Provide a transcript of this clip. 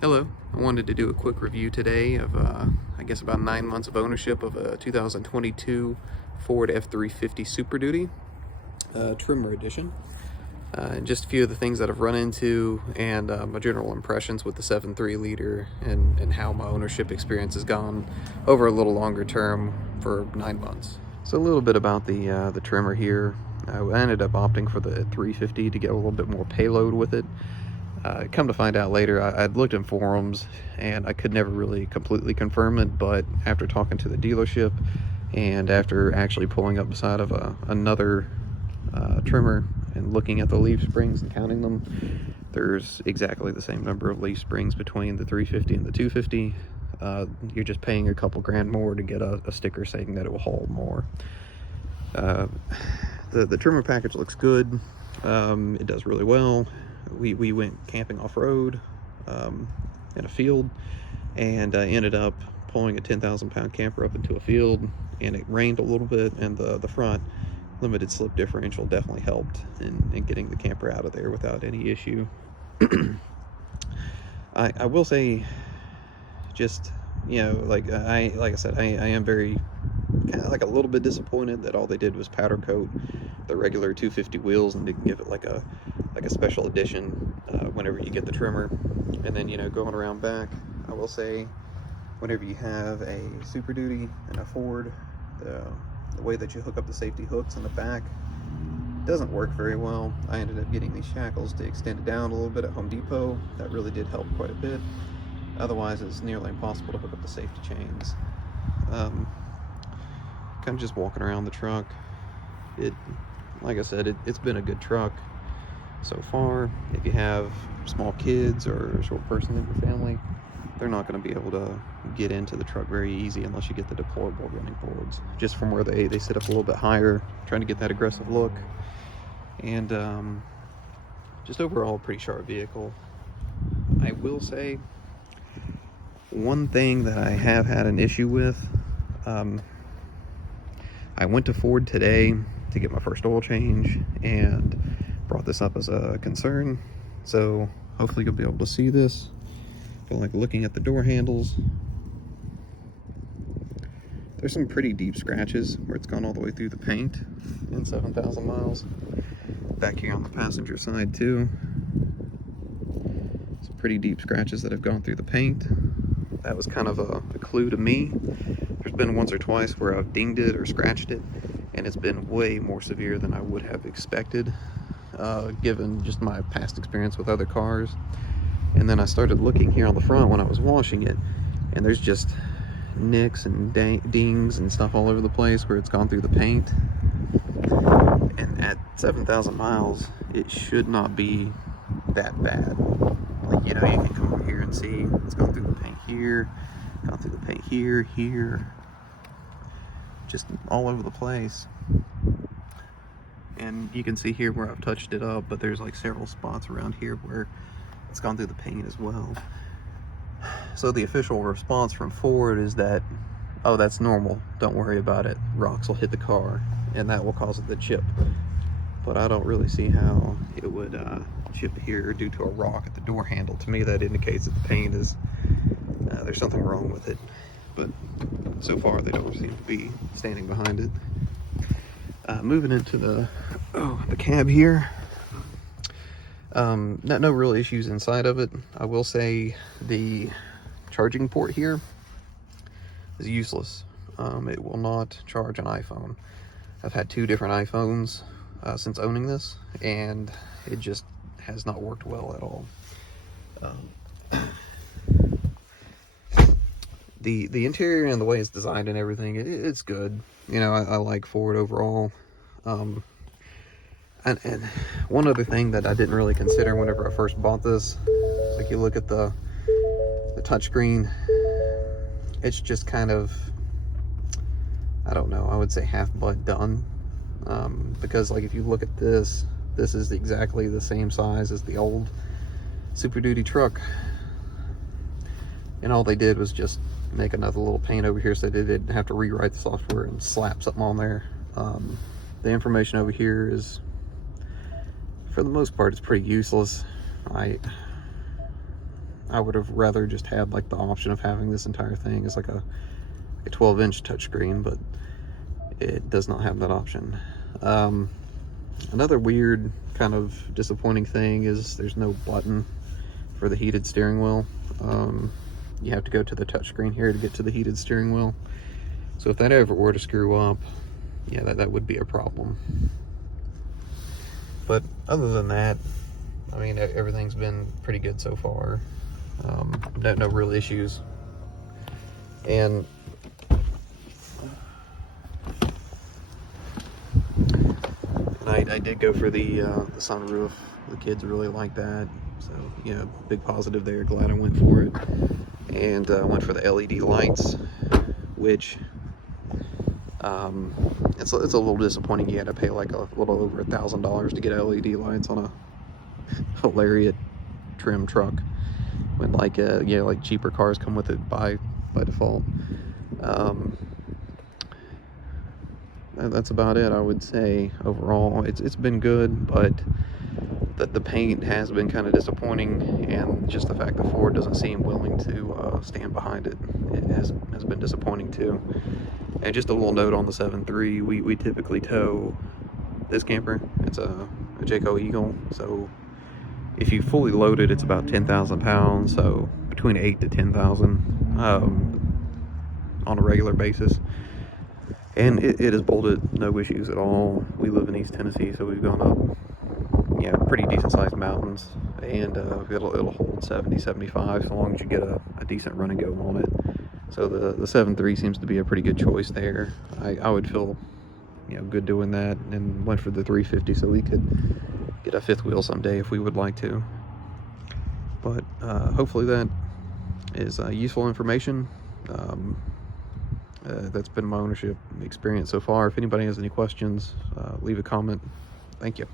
Hello, I wanted to do a quick review today of, I guess about 9 months of ownership of a 2022 Ford F350 Super Duty Tremor Edition. And just a few of the things that I've run into and my general impressions with the 7.3 liter and how my ownership experience has gone over a little longer term for 9 months. So a little bit about the Tremor here. I ended up opting for the 350 to get a little bit more payload with it. Come to find out later, I'd looked in forums and I could never really completely confirm it, but after talking to the dealership and after actually pulling up beside of another Tremor and looking at the leaf springs and counting them, there's exactly the same number of leaf springs between the 350 and the 250. You're just paying a couple grand more to get a sticker saying that it will hold more. The Tremor package looks good. It does really well. We went camping off-road in a field, and I ended up pulling a 10,000 pound camper up into a field, and it rained a little bit, and the front limited slip differential definitely helped in getting the camper out of there without any issue. I will say, just, you know, like I said, I am very kind of like a little bit disappointed that all they did was powder coat the regular 250 wheels and didn't give it like a special edition whenever you get the Tremor. And then, you know, going around back, I will say, whenever you have a Super Duty and a Ford, the way that you hook up the safety hooks in the back doesn't work very well. I ended up getting these shackles to extend it down a little bit at Home Depot. That really did help quite a bit. Otherwise, it's nearly impossible to hook up the safety chains. Kind of just walking around the truck, like I said, it's been a good truck so far. If you have small kids or a short person in your family, they're not going to be able to get into the truck very easy unless you get the deployable running boards. Just from where they sit up a little bit higher, trying to get that aggressive look. And just overall, pretty sharp vehicle. I will say, one thing that I have had an issue with, I went to Ford today to get my first oil change and brought this up as a concern. So hopefully you'll be able to see this. But like looking at the door handles, there's some pretty deep scratches where it's gone all the way through the paint in 7,000 miles. Back here on the passenger side too, some pretty deep scratches that have gone through the paint. That was kind of a clue to me. There's been once or twice where I've dinged it or scratched it, and it's been way more severe than I would have expected, given just my past experience with other cars. And then I started looking here on the front when I was washing it, and there's just nicks and dings and stuff all over the place where it's gone through the paint. And at 7,000 miles, it should not be that bad. Like, you know, you can come over here and see it's gone through the paint here, gone through the paint here, just all over the place. And you can see here where I've touched it up, but there's like several spots around here where it's gone through the paint as well. So the official response from Ford is that, oh, that's normal, don't worry about it, rocks will hit the car and that will cause it to chip. But I don't really see how it would chip here due to a rock at the door handle. To me, that indicates that the paint is, there's something wrong with it. But so far, they don't seem to be standing behind it. Moving into the cab here. No real issues inside of it. I will say the charging port here is useless. It will not charge an iPhone. I've had 2 different iPhones since owning this, and it just has not worked well at all. The interior and the way it's designed and everything, it's good. You know, I like Ford overall. And one other thing that I didn't really consider whenever I first bought this, like you look at the touchscreen, it's just kind of, I don't know, I would say half but done. Because like if you look at this is exactly the same size as the old Super Duty truck. And all they did was just make another little paint over here so they didn't have to rewrite the software and slap something on there. The information over here is, for the most part, it's pretty useless. I would have rather just had like the option of having this entire thing as like a 12-inch touchscreen, but it does not have that option. Another weird kind of disappointing thing is there's no button for the heated steering wheel. You have to go to the touchscreen here to get to the heated steering wheel. So if that ever were to screw up, yeah, that would be a problem. But other than that, I mean, everything's been pretty good so far. No real issues. And I did go for the sunroof. The kids really like that, so you know, big positive there. Glad I went for it. And went for the LED lights, which it's a little disappointing. You had to pay like a little over $1,000 to get LED lights on a Lariat trim truck, when like yeah, like cheaper cars come with it by default. That's about it, I would say. Overall, it's been good, but the paint has been kind of disappointing, and just the fact that Ford doesn't seem willing to stand behind it, has been disappointing too. And just a little note on the 7.3, we typically tow this camper. It's a Jayco Eagle, so if you fully load it, it's about 10,000 pounds, so between 8 to 10,000 on a regular basis. And it is bolted, no issues at all. We live in East Tennessee, so we've gone up, yeah, pretty decent sized mountains, and it'll hold 70, 75 so long as you get a decent run and go on it. So the 7.3 seems to be a pretty good choice there. I would feel, you know, good doing that, and went for the 350 so we could get a fifth wheel someday if we would like to. But hopefully that is useful information. That's been my ownership experience so far. If anybody has any questions, leave a comment. Thank you.